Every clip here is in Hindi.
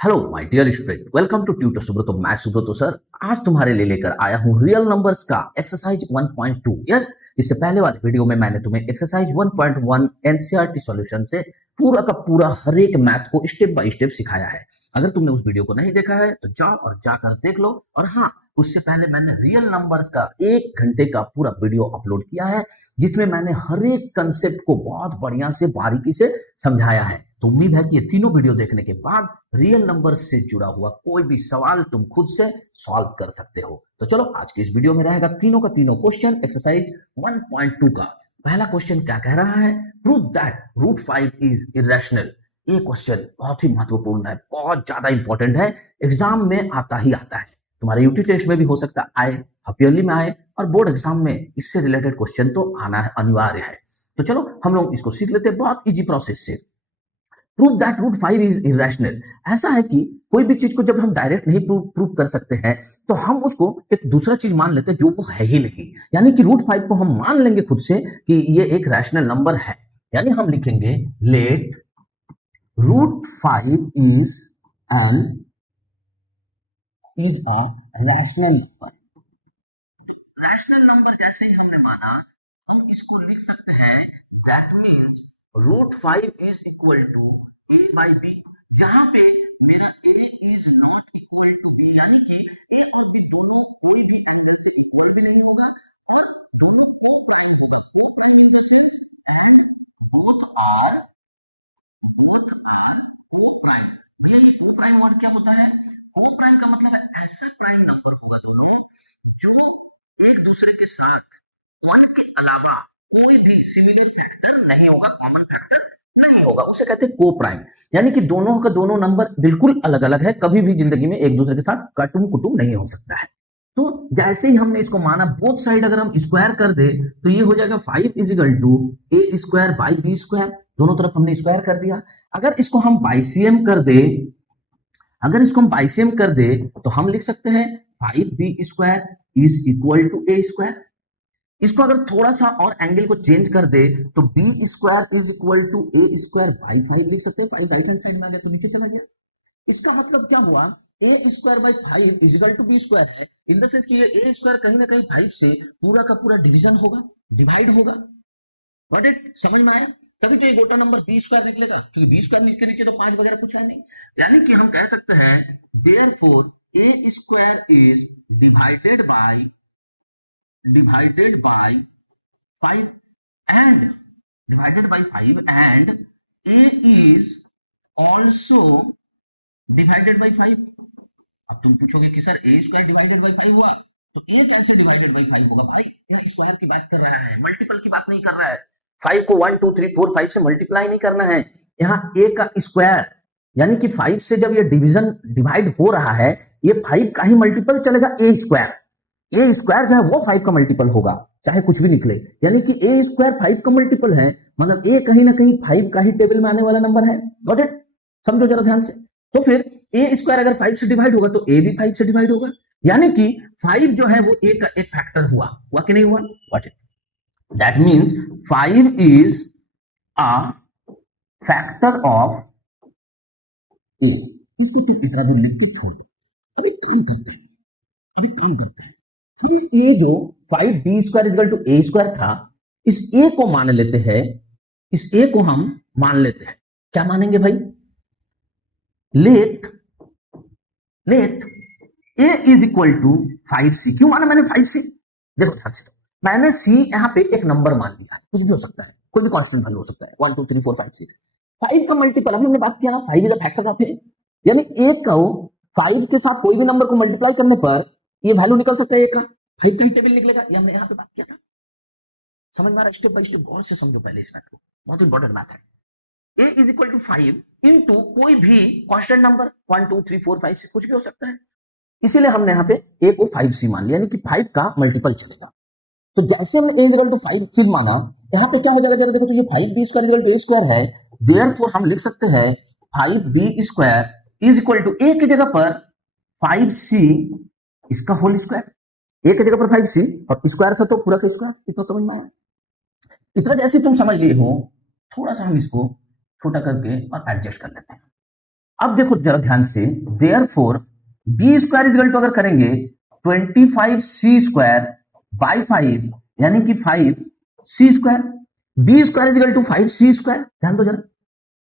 Hello my dear student, welcome to tutor Subrato. मैं सुब्रतो सर आज तुम्हारे लिए लेकर आया हूँ रियल नंबर्स का एक्सरसाइज 1.2। यस, इससे पहले वाले वीडियो में मैंने तुम्हें एक्सरसाइज 1.1 एनसीईआरटी सॉल्यूशन से पूरा का पूरा हर एक मैथ को स्टेप बाय स्टेप सिखाया है। अगर तुमने उस वीडियो को नहीं देखा है तो जाओ और जाकर देख लो। और हाँ, उससे पहले मैंने रियल नंबर्स का 1 घंटे का पूरा वीडियो अपलोड किया है जिसमें मैंने हर एक कंसेप्ट को बहुत बढ़िया से बारीकी से समझाया है। तो उम्मीद है कि ये तीनों वीडियो देखने के बाद रियल नंबर से जुड़ा हुआ कोई भी सवाल तुम खुद से सॉल्व कर सकते हो। तो चलो, आज के इस वीडियो में रहेगा तीनों का तीनों क्वेश्चन एक्सरसाइज 1.2 का। पहला क्वेश्चन क्या कह रहा है? Prove that root 5 is irrational. ये क्वेश्चन बहुत ही महत्वपूर्ण है, बहुत ज्यादा इंपॉर्टेंट है, एग्जाम में आता ही आता है। तुम्हारे यूटी टेस्ट में भी हो सकता आए, हाफ ईयरली में आए, और बोर्ड एग्जाम में इससे रिलेटेड क्वेश्चन तो आना है, अनिवार्य है। तो चलो हम लोग इसको सीख लेते हैं बहुत इजी प्रोसेस से। Prove that root 5 is irrational. ऐसा है कि कोई भी चीज को जब हम डायरेक्ट नहीं प्रूव कर सकते हैं तो हम उसको एक दूसरा चीज मान लेते हैं जो वो है ही नहीं। यानी कि रूट 5 को हम मान लेंगे खुद से कि ये एक रैशनल नंबर है। यानी हम लिखेंगे let root 5 n is a rational number. Rational number जैसे ही हमने माना, हम इसको लिख सकते हैं that means root 5 is equal to A by b, जहां पे मेरा a is not equal to b, यानी कि ए और बी दोनों कोई भी एंगल से इक्वल भी नहीं होगा और दोनों को coprime. Coprime in the sense and both are coprime. भैया ये को प्राइम वर्ड क्या होता है? को प्राइम का मतलब है ऐसा प्राइम नंबर होगा दोनों जो एक दूसरे के साथ वन के अलावा कोई भी सिमिलर फैक्टर नहीं होगा, कॉमन फैक्टर नहीं होगा, उसे कहते हैं को प्राइम। यानी कि दोनों का दोनों नंबर बिल्कुल अलग अलग है, कभी भी जिंदगी में एक दूसरे के साथ कटुम कुटुम नहीं हो सकता है। तो जैसे ही हमने इसको माना, बोथ साइड अगर हम स्क्वायर कर दे तो ये हो जाएगा 5 is equal to A square by B square. दोनों तरफ हमने स्क्वायर कर दिया। अगर इसको हम बाइसियम कर दे, अगर इसको हम बाइसियम कर दे तो हम लिख सकते हैं 5b square is equal to A square. इसको अगर थोड़ा सा और एंगल को चेंज कर दे तो B square is equal to A square by 5 लिख सकते हैं। 5 राइट हैंड साइड में आ गया तो नीचे चला गया। इसका मतलब क्या हुआ? A square by 5 is equal to b square है, इन द सेंस कि ए स्क्वायर कहीं ना कहीं 5 से पूरा का पूरा डिवीजन होगा, डिवाइड होगा। Got it? समझ में आया? तभी तो ये गोटा नंबर बी स्क्वायर निकलेगा, क्योंकि बी स्क्वायर के नीचे तो 5 वगैरह कुछ है नहीं। यानी कि हम कह सकते हैं therefore A square is divided by 5 and divided by 5 and a is also divided by 5। अब तुम पूछोगे कि sir A square divided by 5 हुआ तो ए कैसे डिवाइडेड बाई 5 होगा? भाई यह स्क्वायर की बात कर रहा है, मल्टीपल की बात नहीं कर रहा है। 5 को 1 2 3 4 5 से मल्टीप्लाई नहीं करना है। यहाँ ए का स्क्वायर, यानी कि 5 से जब ये डिवीजन डिवाइड हो रहा है, ये 5 का ही मल्टीपल चलेगा ए स्क्वायर। ए स्क्वायर जो है वो 5 का मल्टीपल होगा, चाहे कुछ भी निकले। यानी कि ए स्क्वायर 5 का मल्टीपल है, मतलब ए कहीं ना कहीं 5 का ही टेबल में आने वाला नंबर है। Got it? समझो जरा ध्यान से। तो फिर ए स्क्वायर अगर 5 से डिवाइड होगा तो ए भी 5 से डिवाइड होगा, यानी कि 5 जो है वो ए का एक फैक्टर हुआ कि नहीं हुआ? What it? That means 5 is a factor of a. इसको तुम इतना भी लिख के छोड़ दो। अभी काम करते हैं, अभी काम करते हैं। हम ए जो 5b square equal to A square था, इस ए को मान लेते हैं, इस ए को हम मान लेते हैं। क्या मानेंगे भाई? Let let A is equal to 5c। क्यों माना मैंने 5c? देखो ध्यान से, मैंने c यहां पे एक नंबर मान लिया, कुछ भी हो सकता है, कोई भी कांस्टेंट वैल्यू हो सकता है, 1 2 3 4 5 6। 5 का मल्टीपल, अभी हमने बात किया ना, 5 इज अ फैक्टर ऑफ ए। यानी ए को 5 के साथ कोई भी नंबर को मल्टीप्लाई करने पर ये वैल्यू निकल सकता है ए का, 5 का ही टेबल निकलेगा। ये हमने यहाँ पे बात किया था। समझ में आ रहा है? स्टेप बाय स्टेप गौर से समझो पहले इस मैथ को, बहुत इंपॉर्टेंट मैथ है। ए इज इक्वल टू 5 इंटू कोई भी कांस्टेंट नंबर, 1 2 3 4 5 6 कुछ भी हो सकता है। इसीलिए हमने यहाँ पे ए को 5c मान लिया, यानी कि 5 का मल्टीपल चलेगा। तो जैसे हमने ए इक्वल टू 5c माना, यहाँ पे क्या हो जाएगा जरा देखो, तो ये 5b square equal to A square है। देयरफॉर हम लिख सकते हैं 5b square is equal to a की जगह पर 5c इसका होल स्क्वायर। ए की जगह पर 5c और स्क्वायर था तो पूरा का स्क्वायर। इतना समझ में आया? इतना जैसे तुम समझ लिए हो, थोड़ा सा हम इसको छोटा करके और एडजस्ट कर लेते हैं। अब देखो जरा ध्यान से, therefore B square is equal to अगर करेंगे 25c² बाई 5 यानी कि 5c², B square is equal to 5c²। ध्यान दो जरा,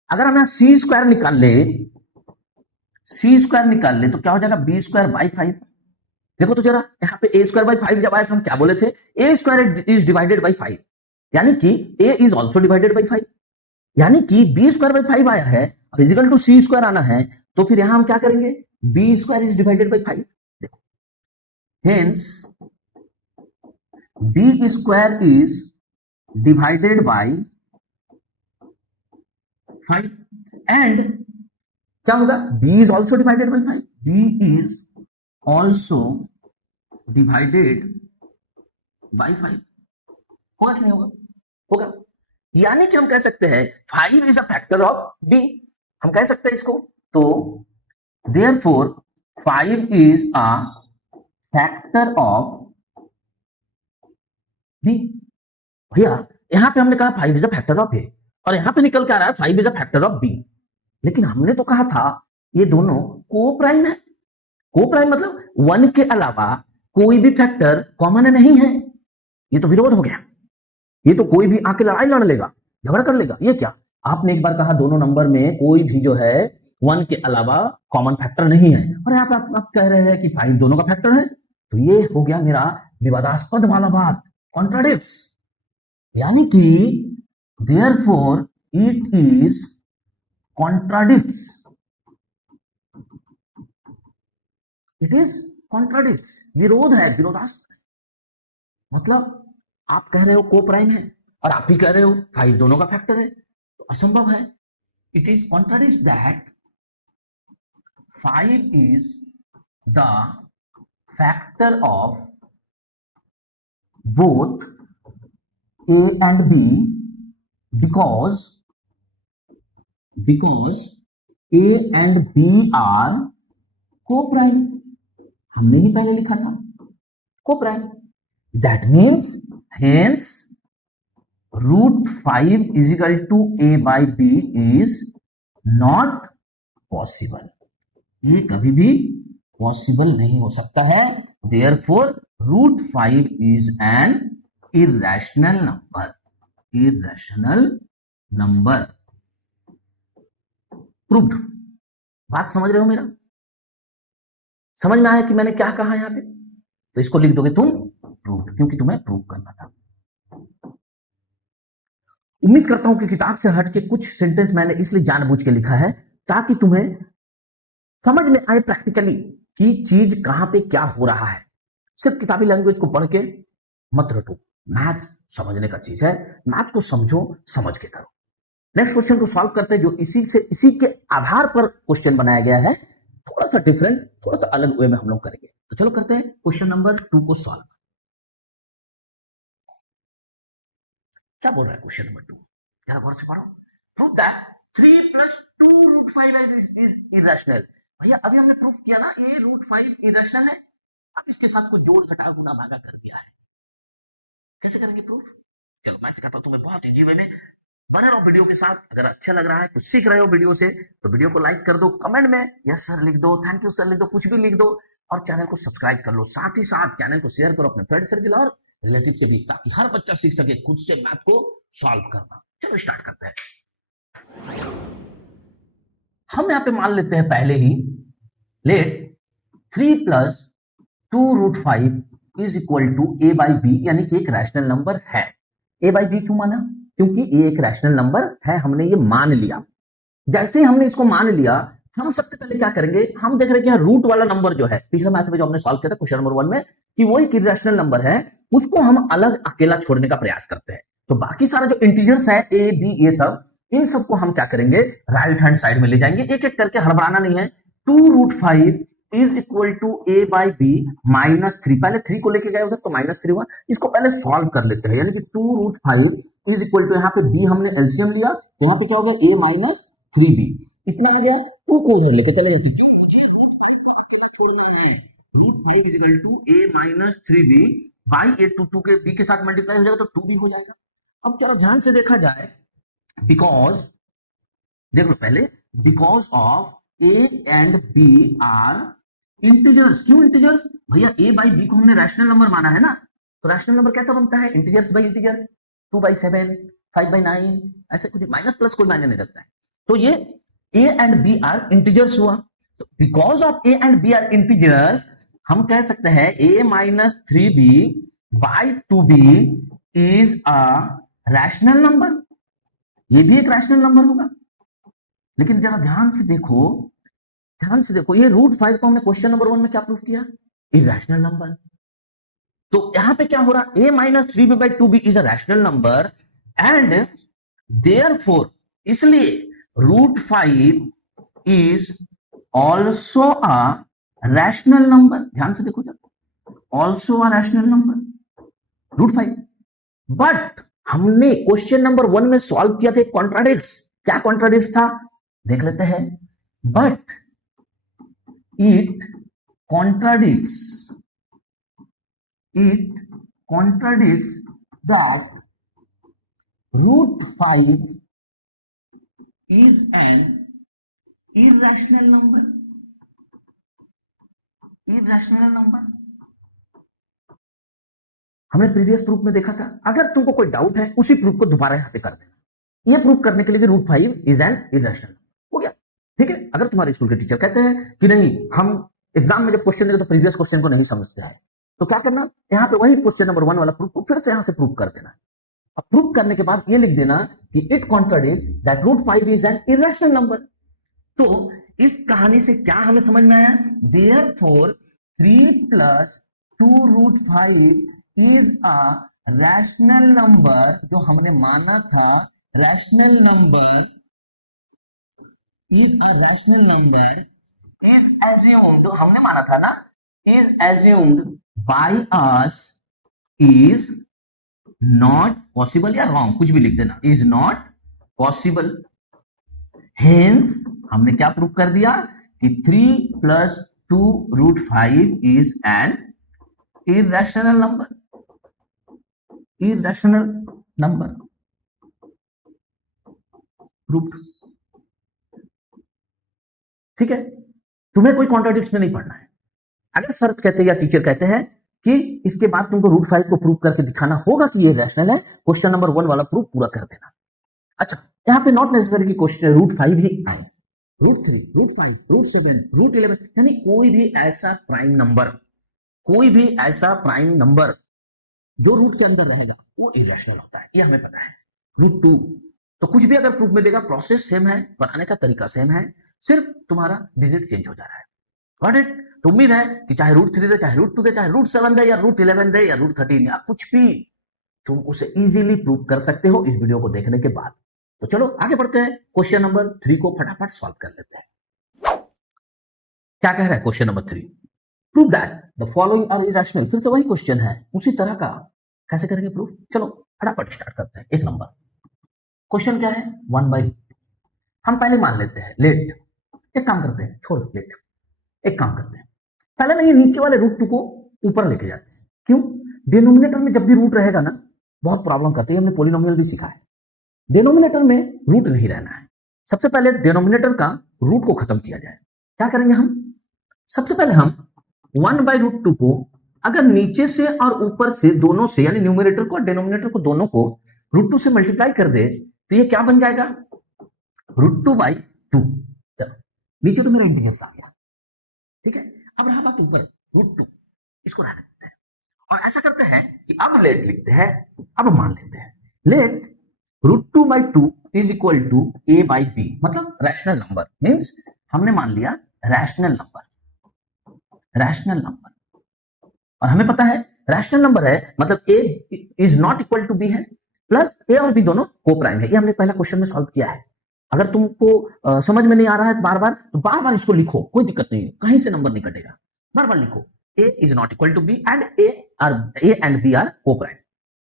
अगर हम यहां c² निकाल ले तो क्या हो जाएगा b² बाई 5। देखो तो जरा यहाँ पे a² बाई 5 जब आया तो हम क्या बोले थे, a² इज डिवाइडेड बाई 5 यानी कि a is also divided by 5, यानी कि b² बाई 5 आया है और इजिकल टू c² आना है, तो फिर यहां हम क्या करेंगे, b² इज डिवाइडेड बाई 5। देखो, hence b² is divided by 5 and क्या होगा, b is also divided by 5, b is also divided by 5। होगा कि नहीं होगा, होगा। यानी कि हम कह सकते हैं 5 is a factor of b, हम कह सकते हैं इसको। तो therefore 5 is a factor of b। भैया यहां पे हमने कहा 5 is a factor of a और यहां पे निकल के आ रहा है 5 is a factor of b, लेकिन हमने तो कहा था ये दोनों को प्राइम है। को प्राइम मतलब 1 के अलावा कोई भी फैक्टर कॉमन नहीं है, ये तो विरोध हो गया। ये तो कोई भी आके लड़ाई लड़ लेगा, झगड़ा कर लेगा, ये क्या, आपने एक बार कहा दोनों नंबर में कोई भी जो है 1 के अलावा कॉमन फैक्टर नहीं है, और यहाँ पे आप कह रहे हैं कि 5 दोनों का फैक्टर है, तो ये हो गया मेरा विवादास्पद वाला बात, कॉन्ट्राडिक्ट्स। यानी कि therefore it is contradicts, it is contradicts, विरोध है, विरोधास्पद। मतलब आप कह रहे हो को प्राइम है और आप भी कह रहे हो 5 दोनों का फैक्टर है, तो असंभव है। It is contradicts that 5 is the factor of both a and b because a and b are co-prime। हमने ही पहले लिखा था co-prime, that means hence √5 is equal to a by b is not possible, ये कभी भी पॉसिबल नहीं हो सकता है। therefore √5 is an irrational number, irrational number proved। बात समझ रहे हो मेरा, समझ में आया कि मैंने क्या कहा यहाँ पे, तो इसको लिख दोगे तुम प्रूव, क्योंकि तुम्हें प्रूव करना था। उम्मीद करता हूं कि किताब से हट के कुछ सेंटेंस मैंने इसलिए जानबूझ के लिखा है ताकि तुम्हें समझ में आए प्रैक्टिकली कि चीज कहां पे क्या हो रहा है। सिर्फ किताबी लैंग्वेज को पढ़ के मत रटो, मैथ्स समझने का चीज है, मैथ को समझो, समझ के करो। नेक्स्ट क्वेश्चन को सॉल्व करते हैं, जो इसी के आधार पर क्वेश्चन बनाया गया है, थोड़ा सा डिफरेंट, थोड़ा सा अलग वे में हम लोग करेंगे। तो चलो करते हैं क्वेश्चन नंबर 2 को सॉल्व। क्या बोल रहा है क्वेश्चन नंबर 2, जरा गौर से पढ़ो। Prove that 3 + 2√5 is irrational. भैया अभी हमने प्रूफ किया ना ये √5 इरेशनल है, अब इसके साथ कुछ जोड़ घटा गुना भागा कर दिया है, कैसे करेंगे प्रूफ। चलो मैं सिखाता हूं तुम्हें बहुत इजी वे में, बने रहो वीडियो के साथ। अगर अच्छा लग रहा है, कुछ सीख रहे हो वीडियो से, तो वीडियो को लाइक कर दो, कमेंट में यस सर लिख दो, थैंक यू सर लिख दो, कुछ भी लिख दो, और चैनल को सब्सक्राइब कर लो। साथ ही साथ चैनल को शेयर करो अपने फ्रेंड सर्कल और रिलेटिव के बीच, ताकि हर बच्चा सीख सके खुद से मैथ को सॉल्व करना। चलो स्टार्ट करते हैं। हम यहाँ पे मान लेते हैं पहले ही, let 3 + 2√5 is equal to a by b, यानी कि एक रैशनल नंबर है। a by b क्यों माना, क्योंकि a एक रैशनल नंबर है, हमने ये मान लिया। जैसे ही हमने इसको मान लिया, हम सबसे पहले क्या करेंगे, हम देख रहे हैं कि रूट वाला नंबर जो है पिछले मैथ में जो हमने सॉल्व किया था क्वेश्चन नंबर 1 में, कि वो एक इरेशनल नंबर है, उसको हम अलग अकेला छोड़ने का प्रयास करते हैं। तो बाकी सारा जो इंटीजर्स है a b ये सब, इन सबको हम क्या करेंगे, राइट हैंड साइड में ले जाएंगे, एक एक करके, हड़बड़ाना नहीं है। 2√5 is equal to a by b -3, पहले 3 को लेके गए उधर तो -3 हुआ, इसको पहले सॉल्व कर लेते हैं। यानी कि 2√5 इज इक्वल टू, यहाँ पे b हमने एलसीएम लिया तो यहाँ पे क्या होगा, a -3b, इतना हो गया। 2 को उधर लेके चले जाते, छोड़ना है। √5 is equal to a -3b by a, 2 के b के साथ मल्टीप्लाई हो जाएगा तो 2b हो जाएगा। अब चलो ध्यान से देखा जाए, बिकॉज देख लो पहले, because of A and B are integers. क्यों इंटीजर्स? भैया ए बाई बी को हमने रैशनल नंबर माना है ना, तो रैशनल नंबर कैसा बनता है? इंटीजर्स बाई इंटीजर्स, 2/7, 5/9, ऐसे कुछ माइनस प्लस कोई मायने नहीं रखता है। तो ये A and B are integers हुआ। तो because of A and B are integers हम कह सकते हैं a minus 3b by 2b is a rational number. ये भी एक रैशनल नंबर होगा। लेकिन जरा ध्यान से देखो, ध्यान से देखो, ये √5 को हमने क्वेश्चन नंबर 1 में क्या प्रूफ किया? Irrational number. तो यहां पे क्या हो रहा? a minus 3b by 2b is a rational number and therefore, इसलिए √5 is also a rational number. ध्यान से देखो, also a rational number √5। But हमने क्वेश्चन नंबर 1 में सॉल्व किया था कॉन्ट्राडिक्ट्स। क्या कॉन्ट्राडिक्ट्स था? देख लेते हैं। But it contradicts that √5 is an irrational number। irrational number हमने प्रीवियस प्रूफ में देखा था। अगर तुमको कोई डाउट है उसी प्रूफ को दोबारा यहां पे कर देना। ये प्रूफ करने के लिए √5 इज एन इरेशनल हो गया। ठीक है। अगर तुम्हारे स्कूल के टीचर कहते हैं कि नहीं, हम एग्जाम में जब क्वेश्चन देते तो प्रीवियस क्वेश्चन को नहीं समझते हैं, तो क्या करना? यहाँ पे वही क्वेश्चन नंबर 1 वाला प्रूफ को फिर से यहां से प्रूफ कर देना। अब प्रूफ करने के बाद ये लिख देना कि it contradicts that √5 is an irrational number. तो इस कहानी से क्या हमें समझ में आया? Therefore 3 + 2√5 is a rational number. जो हमने माना था rational number is a rational number is assumed, हमने माना था ना, is assumed by us is not possible या wrong, कुछ भी लिख देना, is not possible। hence हमने क्या प्रूव कर दिया कि 3 + 2√5 is an irrational number। irrational number proof. ठीक है। तुम्हें कोई कॉन्ट्राडिक्शन नहीं पढ़ना है। अगर सर कहते हैं या टीचर कहते हैं कि इसके बाद तुमको √5 को प्रूव करके दिखाना होगा कि ये रैशनल है, क्वेश्चन नंबर 1 वाला प्रूफ पूरा कर देना। अच्छा, यहाँ पे नॉट नेसेसरी कि क्वेश्चन √5 ही आए, √3, √5, √7, √11, यानी कोई भी ऐसा प्राइम नंबर, कोई भी ऐसा प्राइम नंबर जो रूट के अंदर रहेगा वो इरेशनल होता है, ये हमें पता है। √2 तो कुछ भी अगर प्रूफ में देगा, प्रोसेस सेम है, बनाने का तरीका सेम है, सिर्फ तुम्हारा डिजिट चेंज हो जा रहा है। Got it? तो उम्मीद है कि चाहे √3 दे, चाहे √2 दे, चाहे √7 दे, या √11 दे, या √13, या कुछ भी, तुम उसे इजीली प्रूव कर सकते हो इस वीडियो को देखने के बाद। तो चलो आगे बढ़ते हैं, क्वेश्चन नंबर 3 को फटाफट सॉल्व कर लेते हैं। क्या कह रहा है question number 3? Prove that the following are irrational. फिर से वही क्वेश्चन है, उसी तरह का। कैसे करेंगे प्रूफ? चलो फटाफट स्टार्ट करते हैं। 1 नंबर क्वेश्चन क्या है? 1/, हम पहले मान लेते हैं लेट। एक काम करते हैं, छोड़ लेट, एक काम करते हैं, पहले ना ये नीचे वाले √2 को ऊपर लेके जाते हैं। क्यों? डिनोमिनेटर में जब भी रूट रहेगा ना, बहुत प्रॉब्लम करती है। हमने पॉलिनोमियल भी सीखा है, डिनोमिनेटर में रूट नहीं रहना है। सबसे पहले डिनोमिनेटर का रूट को खत्म किया जाए। क्या करेंगे हम? सबसे पहले हम 1/√2 को अगर नीचे से और ऊपर से दोनों से, यानी न्यूमरेटर को और डिनोमिनेटर को दोनों को √2 से मल्टीप्लाई कर दे, तो ये क्या बन जाएगा? √2/2। नीचे तो मेरा इंटीजर्स आ गया। ठीक है। अब रहा बात ऊपर, √2, इसको रहने देते हैं और ऐसा करते हैं कि अब लेट लिखते हैं। अब मान लेते हैं late √2/2 is equal to a/b, मतलब रैशनल नंबर। मींस हमने मान लिया रैशनल नंबर, रैशनल नंबर, और हमें पता है रैशनल नंबर है मतलब a is not equal to b है, प्लस a और b दोनों को प्राइम है। ये हमने पहला क्वेश्चन में सॉल्व किया है। अगर तुमको समझ में नहीं आ रहा है बार बार, तो बार बार इसको लिखो, कोई दिक्कत नहीं है, कहीं से नंबर नहीं कटेगा। बार बार लिखो a is not equal to b and a and b are coprime.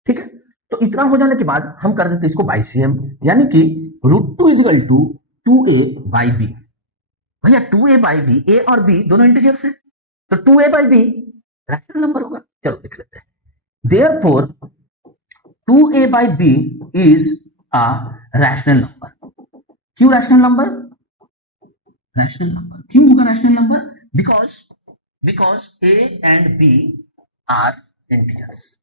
ठीक है। तो इतना हो जाने के बाद हम कर देते इसको बाई सीएम, यानी कि √2 इज इक्वल टू 2a/b। भैया 2a/b, a और b दोनों इंटीजर्स हैं, तो 2a/b रैशनल नंबर होगा। चलो लिख लेते हैं। Therefore 2a/b is a rational number. क्यों रैशनल नंबर? Rational number. क्यों होगा rational number? Because A and B are integers.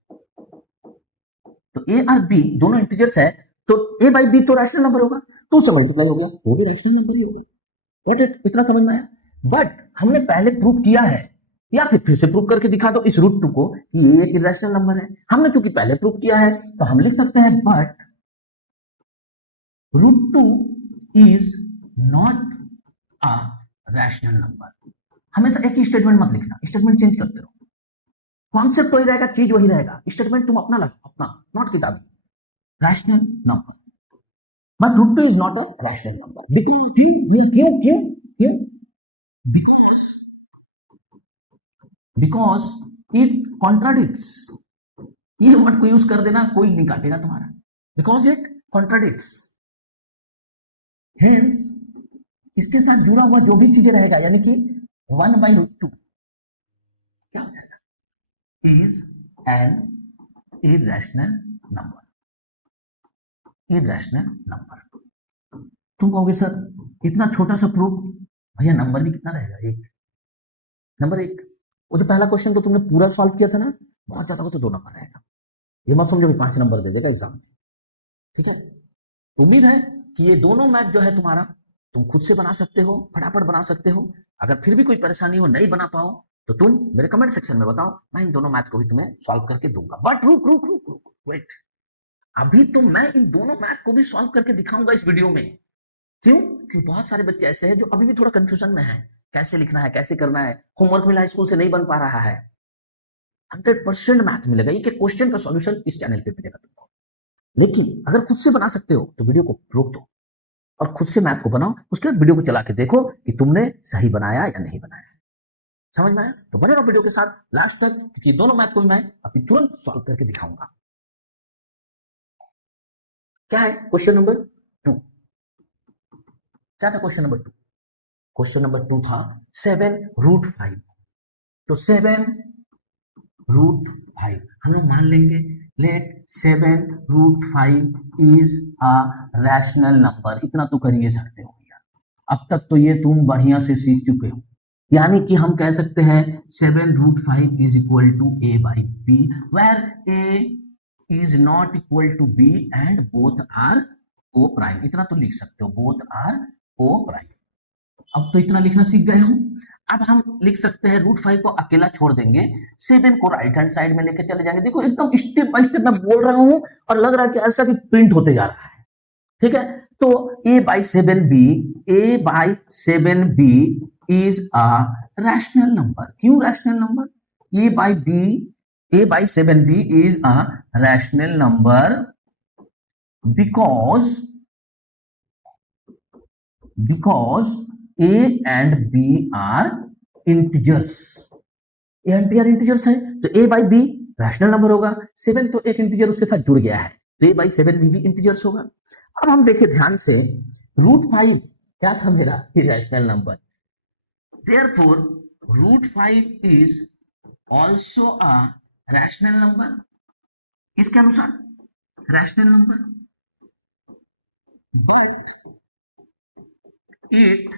तो ए और बी दोनों इंटीजर्स है, तो ए बाई बी तो रैशनल नंबर होगा, तो उससे मल्टीप्लाई हो गया, वो भी रैशनल नंबर ही होगा। व्हाट इट, इतना समझ में आया? बट हमने पहले प्रूव किया है, या फिर से प्रूव करके दिखा दो इस रूट टू को कि ये एक इरेशनल नंबर है। हमने चूंकि पहले प्रूव किया है तो हम लिख सकते हैं but root two is not a rational number. हमेशा एक ही स्टेटमेंट मत लिखना, स्टेटमेंट चेंज करते रहो, कॉन्सेप्ट वही रहेगा, चीज वही रहेगा, स्टेटमेंट तुम अपना लगो, अपना, नॉट किताबी। Rational number, but root two is not a rational number because क्यों बिकॉज इट कॉन्ट्राडिक्ट्स। ये वर्ड को यूज कर देना, कोई नहीं काटेगा तुम्हारा, बिकॉज इट कॉन्ट्राडिक्ट्स। हेंस इसके साथ जुड़ा हुआ जो भी चीजें रहेगा, यानी कि 1/√2 क्या हो जाएगा? Is an irrational number. Irrational number. तुम कहोगे सर इतना छोटा सा प्रूफ, भैया नंबर भी कितना रहेगा? एक नंबर, एक। वो जो पहला क्वेश्चन तो तुमने पूरा सॉल्व किया था ना, बहुत ज्यादा हो तो 2 नंबर रहेगा। ये मत समझो कि 5 नंबर दे देगा एग्जाम में, ठीक है? उम्मीद है कि ये दोनों मैथ जो है तुम्हारा, तुम खुद से बना सकते हो, फटाफट बना सकते हो। अगर फिर भी कोई परेशानी हो, नहीं बना पाओ, तो तुम मेरे कमेंट सेक्शन में बताओ, मैं इन दोनों मैथ को भी तुम्हें सॉल्व करके दूंगा। बट रुक रुक रुक रुक वेट, अभी तो मैं इन दोनों मैथ को भी सॉल्व करके दिखाऊंगा इस वीडियो में। क्यों? क्योंकि बहुत सारे बच्चे ऐसे हैं जो अभी भी थोड़ा कंफ्यूजन में है, कैसे लिखना है, कैसे करना है, होमवर्क मिला स्कूल से नहीं बन पा रहा है। 100% मैथ मिलेगा, एक एक क्वेश्चन का सॉल्यूशन इस चैनल पे मिलेगा तुमको। लेकिन अगर खुद से बना सकते हो तो वीडियो को रोक दो और खुद से मैथ को बनाओ, उसके बाद वीडियो को चला के देखो कि तुमने सही बनाया या नहीं बनाया। समझ में आया? तो बने रहो वीडियो के साथ लास्ट तक, क्योंकि दोनों मैथ को मैं अभी तुरंत सॉल्व करके दिखाऊंगा। क्या है क्वेश्चन नंबर 2? क्या था क्वेश्चन नंबर 2? क्वेश्चन नंबर 2 था 7√5। तो 7√5 हम लोग मान लेंगे, let 7√5 is a rational number. इतना तो कर ही सकते हो भैया, अब तक तो ये तुम बढ़िया से सीख चुके हो। यानी कि हम कह सकते हैं 7√5 is equal to A by B, where A is not equal to B and both are coprime. इतना तो लिख सकते हो, बोथ आर ओ प्राइम। अब तो इतना लिखना सीख गए हो। अब हम लिख सकते हैं √5 को अकेला छोड़ देंगे, 7 को राइट हैंड साइड में लेके चले जाएंगे। देखो एकदम स्टेप बाय स्टेप मैं बोल रहा हूं और लग रहा है कि ऐसा कि प्रिंट होते जा रहा है, ठीक है? तो a/7b is a rational number. क्यों rational number? a/7b is a rational number because a and b are integers। a and b are integers है, तो a by b rational number होगा। 7 तो एक इंटीजर उसके साथ जुड़ गया है, तो a by 7b भी इंटीजर्स होगा। अब हम देखें ध्यान से, √5 क्या था मेरा? Rational number. Therefore, √5 is also a rational number। इसके अनुसार rational number, but it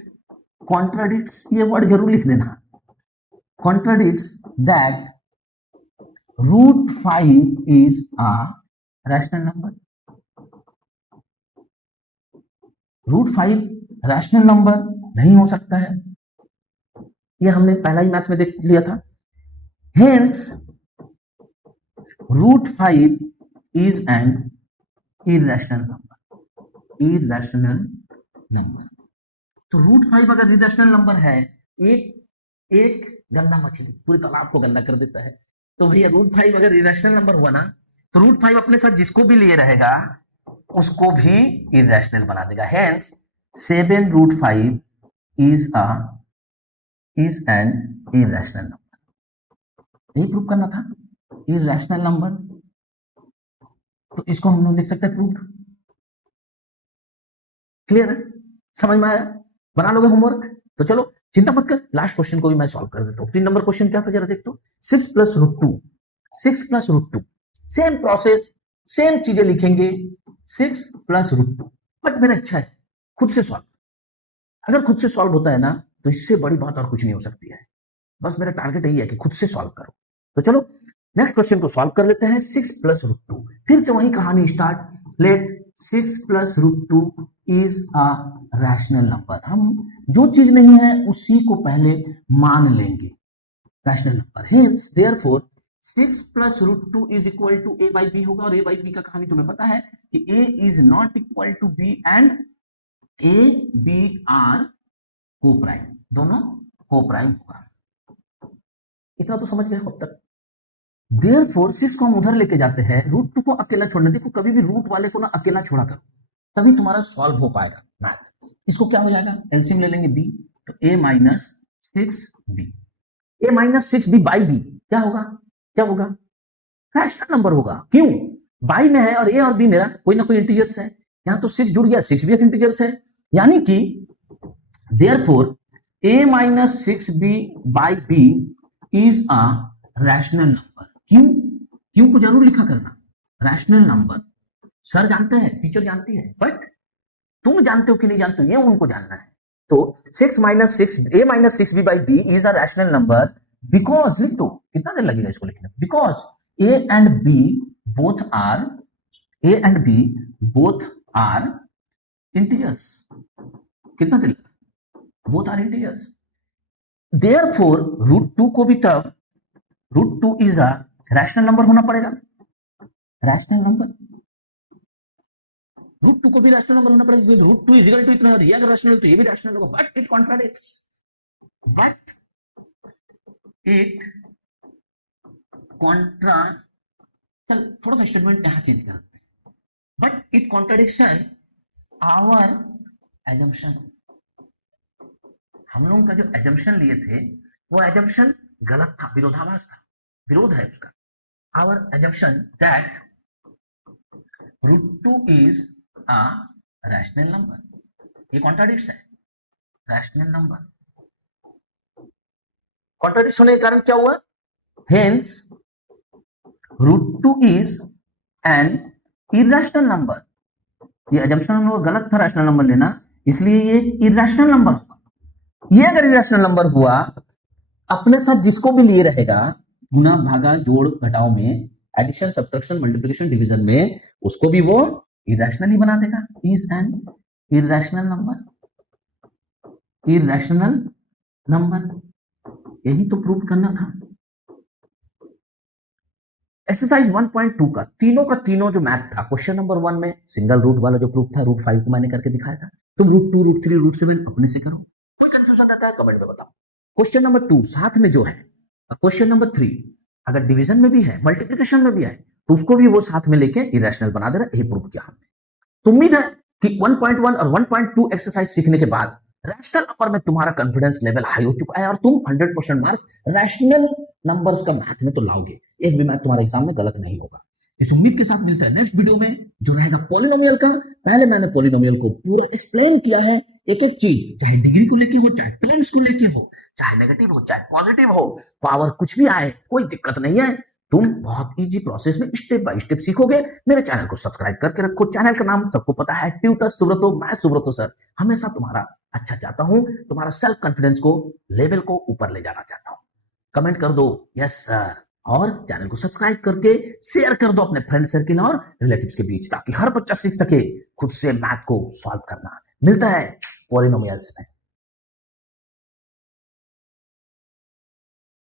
contradicts, ये वर्ड जरूर लिख लेना, contradicts that √5 is a rational number। √5 rational number नहीं हो सकता है, ये हमने पहला ही मैथ में देख लिया था। Hence √5 is an irrational number. Irrational number, तो √5 अगर इरेशनल नंबर है, एक एक गंदा मछली पूरे तालाब को गंदा कर देता है, तो भैया √5 अगर इरेशनल नंबर हुआ ना, तो √5 अपने साथ जिसको भी लिए रहेगा उसको भी इरेशनल बना देगा। Hence 7√5 is an irrational number. यही प्रूव करना था, इरेशनल नंबर। तो इसको हम लोग लिख सकते हैं प्रूफ। क्लियर है? समझ में आया? बना लोगे होमवर्क? तो चलो चिंता मत कर, लास्ट क्वेश्चन को भी मैं सॉल्व कर देता हूँ। 3 नंबर क्वेश्चन क्या था जरा देख तो, 6 + √2। 6 + √2 सेम प्रोसेस, सेम चीजें लिखेंगे, 6 + √2। बट मेरा अच्छा है खुद से सॉल्व, अगर खुद से सॉल्व होता है ना तो इससे बड़ी बात और कुछ नहीं हो सकती है। बस मेरा टारगेट यही है कि खुद से सॉल्व करो। तो चलो नेक्स्ट क्वेश्चन को सॉल्व कर लेते हैं। 6 + √2, फिर से वही कहानी start. Let 6 + √2 is a rational number. हम जो चीज नहीं है उसी को पहले मान लेंगे rational number. Hence therefore 6 + √2 is equal to a/b होगा, और a/b का कहानी तुम्हें पता है कि a is not equal to b and a b are coprime, दोनों को प्राइम होगा। इतना तो समझ गए अब तक। देयरफॉर 6 को हम उधर लेके जाते हैं, √2 को अकेला छोड़ना। देखो कभी भी रूट वाले को ना अकेला छोड़ा करो, तभी तुम्हारा सॉल्व हो पाएगा मैथ। इसको क्या हो जाएगा, एलसीएम ले लेंगे b, तो a-6b, a-6b/b क्या होगा, क्या होगा, रैशनल नंबर होगा। क्यों, बाई में है और a और b मेरा कोई ना कोई इंटीजर्स है। यहां तो 6 जुड़ गया, 6 भी एक इंटीजर्स है, यानी कि therefore a-6b/b is a rational number. क्यों, क्यों को जरूर लिखा करना। रैशनल नंबर सर जानते हैं, टीचर जानती है, बट तुम जानते हो कि नहीं जानते हो ये उनको जानना है। तो 6-a-6b/b is a rational number because, लिख दो, कितना देर लगेगा इसको लिखने में, because a and b both are integers। कितना देर लगेगा, both are integers। therefore √2 को भी तब √2 इज अ रैशनल नंबर होना पड़ेगा, रैशनल नंबर। √2 को भी रैशनल नंबर होना पड़ेगा, क्योंकि √2 इज इक्वल टू इतना, ये अगर रैशनल तो ये भी रैशनल होगा, बट इट कॉन्ट्राडिक्ट्स, चल थोड़ा सा स्टेटमेंट यहां चेंज कर देते हैं, but it contradiction our assumption. हम लोगों का जो एजम्पशन लिए थे वो एजम्पशन गलत था, विरोधाभास था, विरोध है उसका। Our assumption that √2 is a rational number, ये कॉन्ट्राडिक्ट है, रैशनल नंबर। कॉन्ट्राडिक्ट होने के कारण क्या हुआ, hence √2 is an irrational number. ये एजम्पशन हम लोग गलत था रैशनल नंबर लेना, इसलिए ये इरेशनल नंबर हुआ। ये अगर इरेशनल नंबर हुआ, अपने साथ जिसको भी लिए रहेगा, गुना भागा जोड़ घटाव में, एडिशन सब्ट्रैक्शन मल्टीप्लिकेशन डिवीजन में, उसको भी वो इरेशनल ही बना देगा। Is an irrational number, irrational number, यही तो प्रूव करना था। एक्सरसाइज 1.2 का तीनों जो मैथ था, क्वेश्चन नंबर 1 में सिंगल रूट वाला जो प्रूफ था, √5 को मैंने करके दिखाया था। तुम √2 √3 √7 अपने से करो, कोई कंफ्यूजन रहता है कमेंट में बताओ। क्वेश्चन नंबर 2 साथ में जो है, क्वेश्चन नंबर 3 अगर डिवीजन में भी है, मल्टीप्लिकेशन में भी है, तो उसको भी वो साथ में लेके इरेशनल बना दे रहा है। यही प्रूफ किया हमने। तो उम्मीद है कि 1.1 और 1.2 एक्सरसाइज सीखने के बाद रैशनल नंबर में तुम्हारा कॉन्फिडेंस लेवल हाई हो चुका है, और तुम 100% मार्क्स रैशनल नंबर्स का मैथ में तो लाओगे। एक भी मैथ तुम्हारे एग्जाम में गलत नहीं होगा। इस उम्मीद के साथ मिलता है नेक्स्ट वीडियो में, जो रहेगा पॉलिनोमियल का। पहले मैंने पॉलिनोमियल को पूरा एक्सप्लेन किया है, एक एक चीज, चाहे डिग्री को लेके हो, चाहे टर्म्स को लेके हो, चाहे नेगेटिव हो, चाहे पॉजिटिव हो, पावर कुछ भी आए, कोई दिक्कत नहीं है। तुम बहुत इजी प्रोसेस में स्टेप बाय स्टेप सीखोगे। मेरे चैनल को सब्सक्राइब करके रखो। चैनल का नाम सबको पता है, ट्यूटर सुब्रतो, मैं सुब्रतो सर। हमेशा तुम्हारा अच्छा चाहता हूं, तुम्हारा सेल्फ कॉन्फिडेंस को, लेवल को ऊपर ले जाना चाहता हूं। कमेंट कर दो यस सर, और चैनल को सब्सक्राइब करके शेयर कर दो अपने फ्रेंड सर्किल और रिलेटिव्स के बीच, ताकि हर बच्चा सीख सके खुद से मैथ को सॉल्व करना। मिलता है पॉलिनोमियल्स में।